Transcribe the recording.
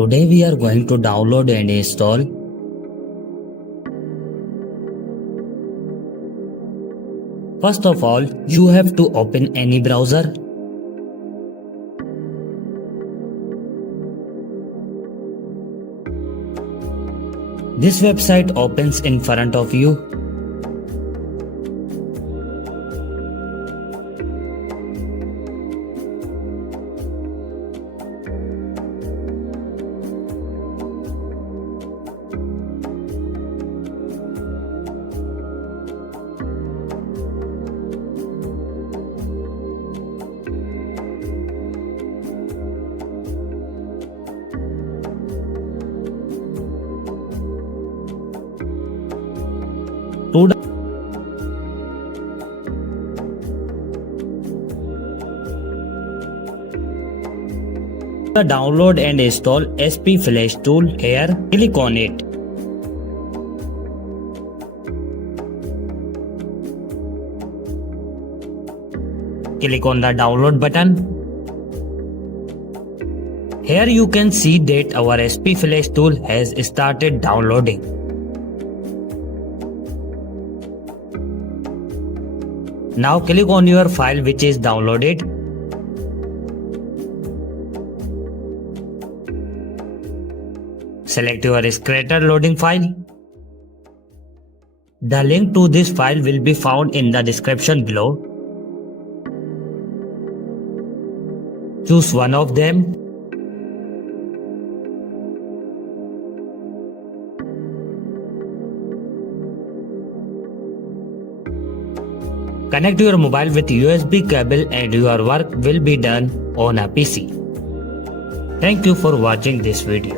Today we are going to download and install First of all, you have to open any browser. This website opens in front of you. To download and install SP Flash tool, here click on it. Click on the download button. Here you can see that our SP Flash tool has started downloading. Now click on your file which is downloaded. Select your Scratter loading file. The link to this file will be found in the description below. Choose one of them. Connect your mobile with USB cable and your work will be done on a PC. Thank you for watching this video.